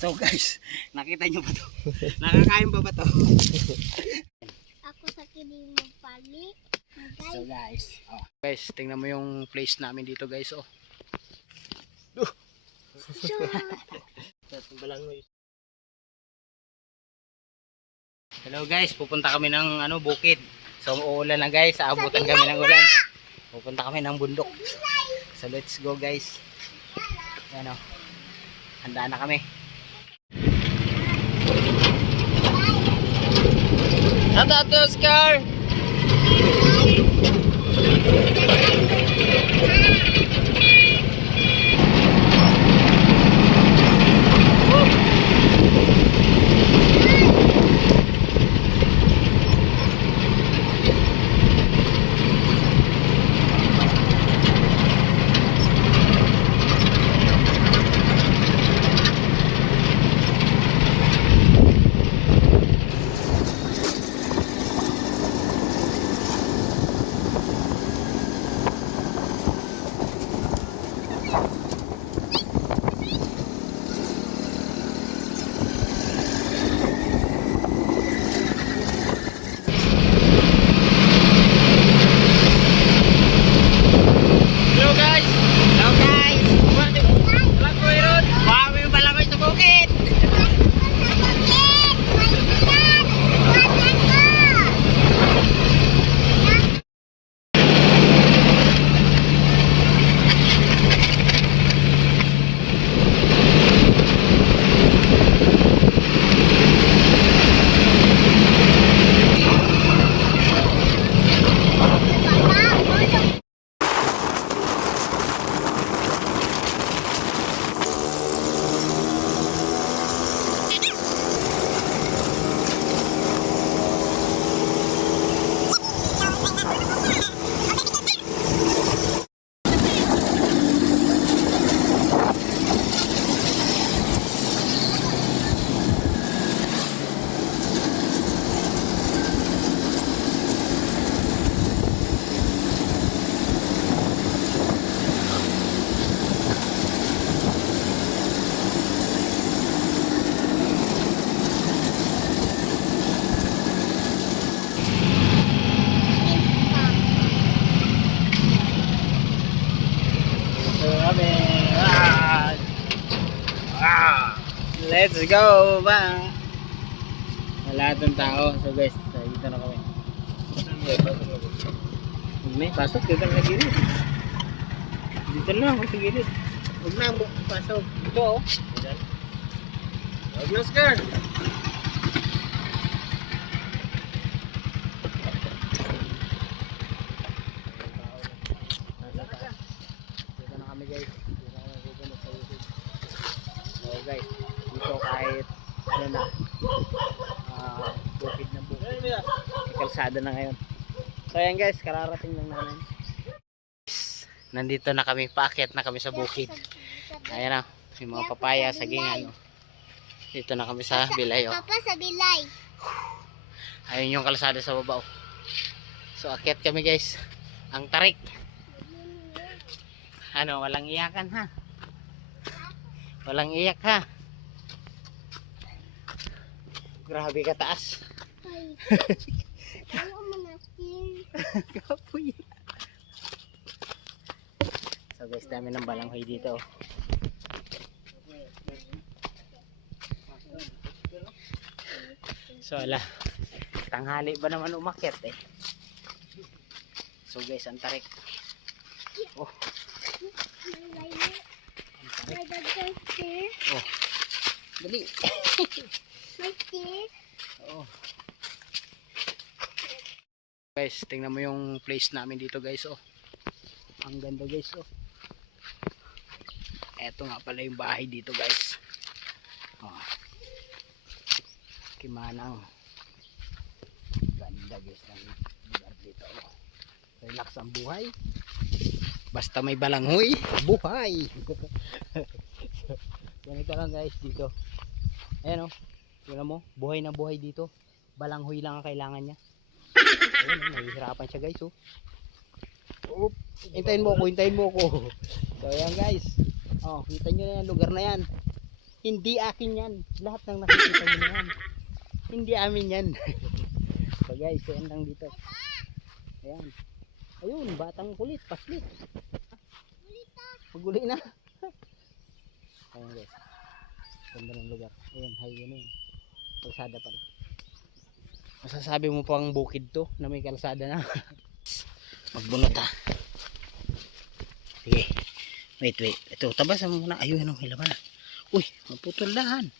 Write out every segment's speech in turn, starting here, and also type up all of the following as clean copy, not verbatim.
So guys, nakita nyo ba to? Nakakain ba to? Ako sa kiling magpali. So guys, guys, tingnan mo yung place namin dito guys, oh. Hello guys, pupunta kami ng bukid. So uulan na guys, aabutan kami ng ulan. Pupunta kami ng bundok. So let's go guys. Yan o. Handa na kami. Shout out to Oscar! Let's go ba? Wala tong tao. So guys, dito na kami. May pasok dito na sa gilid. Dito na ako sa gilid. Huwag na pasok. Dito oh. Huwag na Oscar. Dito na kami guys. So guys, dito kahit bukid na bukid, may kalsada na ngayon. So ayan guys, kararating lang namin. Nandito na kami, paakyat na kami sa bukid. Ayan na, yung mga papaya, sagingan. Dito na kami sa bilay. Papa sa bilay. Ayun yung kalsada sa baba. So akyat kami guys. Ang tarik. Walang iyakan ha. Walang iyak ha. Grabe ka taas. Ano manastir? Kapoy. So guys, dami ng balanghoy dito. So ala, tanghali ba naman umakyat eh. So guys, ang tarik. Oh. May dagdag stair. Oh. Dali. May stair. Oh. Guys, tingnan mo yung place namin dito guys, oh. Ang ganda guys, oh. Eto nga pala yung bahay dito guys. Oh. Kimanang. Ganda guys ng lugar dito, oh. Relax ang buhay. Basta may balanghoy, buhay. Ganito lang guys dito. Ayan oh. Tingnan mo, buhay na buhay dito. Balanghoy lang ang kailangan niya. Ayun, nahihirapan siya guys oh. Hintayin mo ko, hintayin mo ko. So ayan guys. Oh, kita nyo na yan, lugar na yan. Hindi akin yan. Lahat ng nakikita mo na yan. Hindi amin yan. So guys, yan lang dito. Ayan. Ayun, batang kulit, paslit. Maguli na. Ayan guys. Ganda ng lugar. Ayan, highway na yun. Kalsada pala. Masasabi mo pang bukid to na may kalsada na. Magbunot ha. Sige. Wait. Ito, tabasan mo muna. Ayun, may laman na. Uy, maputol dahan.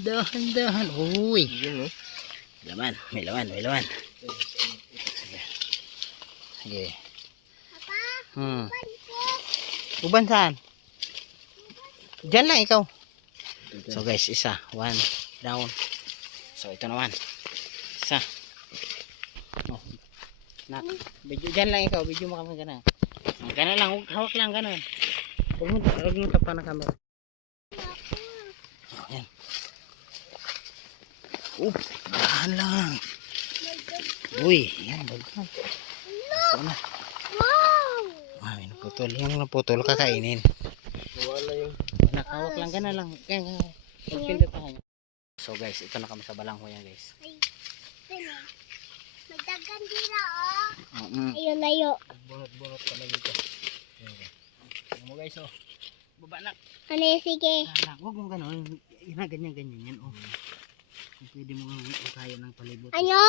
Dahan. Uy. Laman, may laman. Sige. Uban saan? Diyan lang ikaw. So guys, isa. One down. So ito naman. Isa. Oh. Nak. Video diyan lang ikaw. Video mo kami gana. Gana lang. Hawak lang ganun. Huwag mo tapan ng camera. Ayan. Dahan lang. Uy, yan. Bagay. Ito na. Ay, naputol. Yung naputol, kakainin. Wala yung Nakawak lang ka na lang. Magpindot na kayo. So guys, ito na kami sa balangho yan guys. Magdagan dira oh. Ayun. Layo. bunot-bunot pa lang dito. Ano mo guys oh. Baba na. Ano sige. Huwag mong gano'n. Ganyan yan oh. Pwede mo kaya ng palibot. Ano?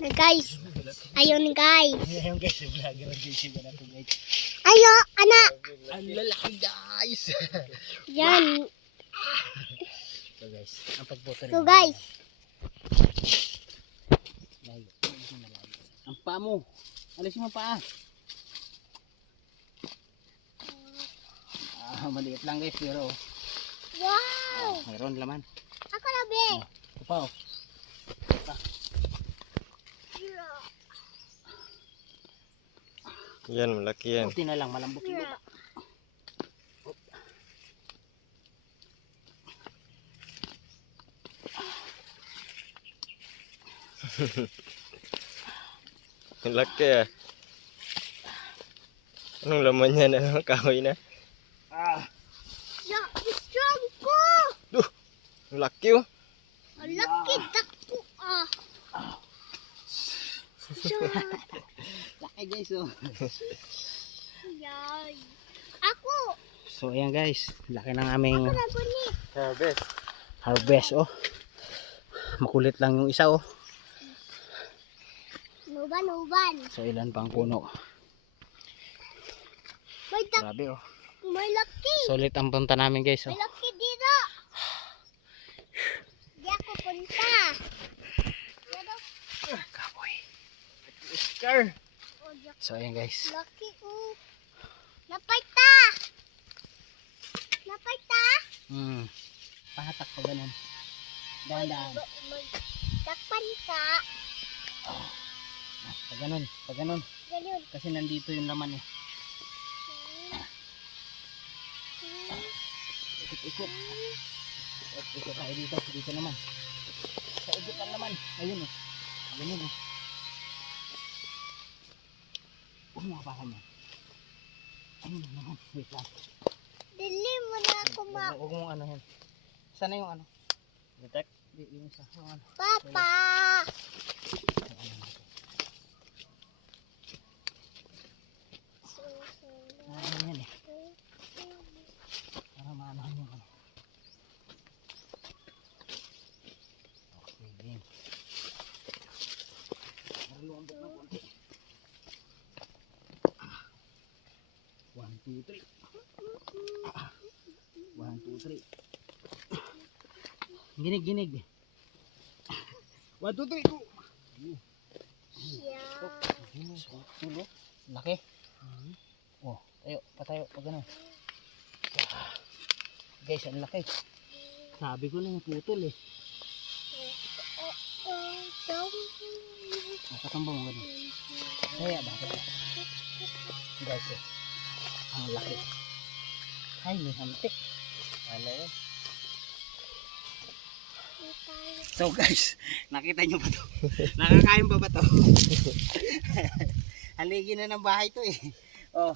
Guys. Ayun guys. Ayun guys, vlogger ang JC ba natin guys. Ayo, anak. Ang lalaki guys. Yan. So guys, ang pagboto rin. So guys. Ang paa mo. Alisin mo paa. Maliit lang guys pero Wow. mayroon laman. Ako na be. Ito pa oh. Yan, malaki yan. Puti na lang, malambot yung lupa. Malaki ah. Anong laman yan? Anong kahoy na? Ya, strong ko. Malaki oh. Ang laki dako ah. Laki guys oh. Yan. Ako. So ayan guys, laki ng aming Ako na guni. harvest oh. Makulit lang yung isa oh. Nuban. So ilan pang puno. Grabe oh. May laki. Solid ang punta namin guys oh. May laki dito. Di ako punta. Dito. Kapoy. Oscar. Oh, di ako. So ayan guys. Laki Napay ta. Pahatak pa ganun. Dahan-dahan. Takpan ka. Pa ganun. Ganun. Kasi nandito yung laman eh. Ikot. Ikot tayo dito. Dito naman. Sa ikot ang laman. Ayun oh. Ganun oh. Huwag mo kapakan mo. Ayun naman. Wait lang. Dili mo na ako Huwag mong ano yan. Sana yung ano? Detek? Yung isa. Ano? Papa. Ano yan eh. Para maanahan yung ano. Okay, game. Maruluambok na konti. 1, 2, 3. 1, 2, 3. Ginig. 1, 2, 3, go! Tulo. Laki. Oh, patayo, pag ano. Guys, ang laki. Sabi ko lang putol eh. Nakatamba mo ganun. Kaya bakit? Guys eh. Ang laki. Ay, may hantik. Ano yun? So guys, nakita nyo ba to? Nakakain pa ba to? Haligi na ng bahay to eh. Oh,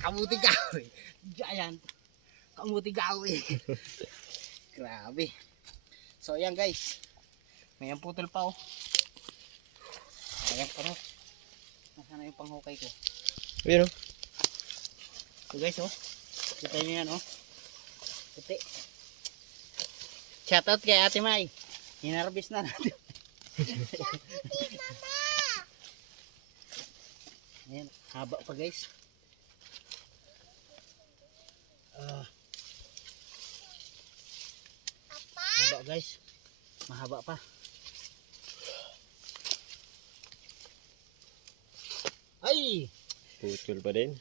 kamuti gawi. Giant. Kamuti gawi. Grabe. So ayan guys. May putol pa oh. Ayan pa no. Nasaan na yung panghukay ko? Ayan o. So guys oh. Kita nyo yan oh. Puti. Shoutout kay Ate May. Hinarbis na natin. Ayan, haba pa guys. Haba guys. Mahaba pa. Ay! Putol pa din.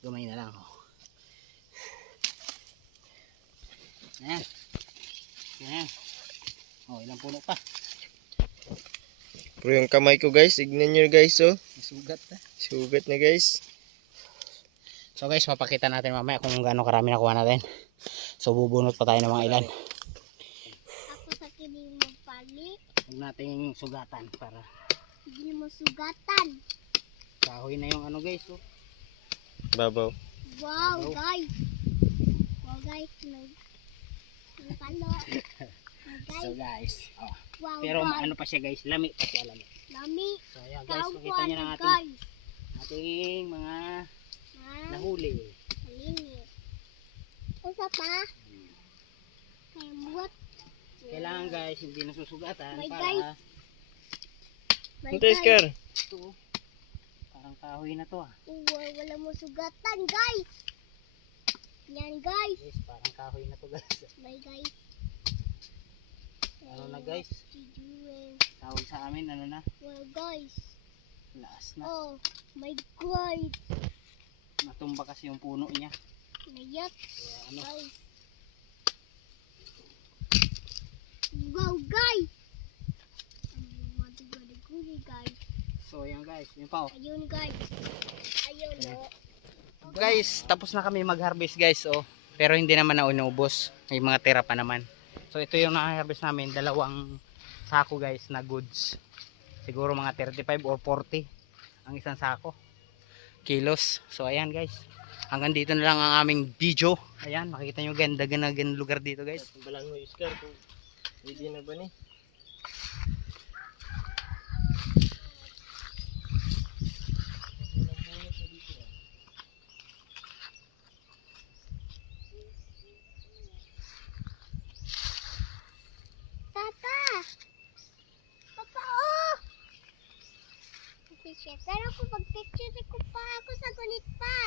Gamay na lang oh. Ayan. Ayan. Oh, ilang puno pa. Pero yung kamay ko guys, ignan nyo guys oh. May sugat na. Sugat na guys. So guys, mapakita natin mamaya kung gaano karami nakuha natin. So bubunot pa tayo ng mga ilan. Ako sa kining magpalit. Huwag nating sugatan para Hindi mo sugatan. kahoy na yung ano guys. Oh. Babaw. Wow, Hello. guys. Wow, guys. May palo. Wow, So guys. guys, oh. Wow, Pero guys. ano pa siya guys, lami pa siya, lami. Lami. So ayan guys, makita Kawan, nyo ng ating, guys. ating mga Ah, nahuli. malinis. Usa pa. Kaya buhat. Kailangan guys, hindi nasusugatan May para guys. May Ito Iskar. ito, oh, parang kahoy na to ah. Wala mo sugatan, guys. Yan, guys. Guys, parang kahoy na to guys. May guys. Ano na guys, Tijuin. tawag sa amin ano na, Well, guys. laas na. Oh, my guys. Natumba kasi yung puno niya. Mayat. Kaya ano, Guys. Wow, guys. Ang guys. so ayan guys, yun pa oh. Ayun, guys. Ayun, oh. Guys, tapos na kami mag-harvest guys oh. Pero hindi naman na inubos. May mga tira pa naman. So ito yung na-harvest namin, dalawang sako guys na goods. Siguro mga 35 or 40 ang isang sako. Kilos. So ayan guys. Hanggang dito na lang ang aming video. Ayan, makikita nyo ganda-ganda lugar dito guys. Balang mo Iskar kung hindi na ba ni? Tata! Papa, oh! Kasi siya. Pero kung pag-picture ko pa ako sa gunit pa.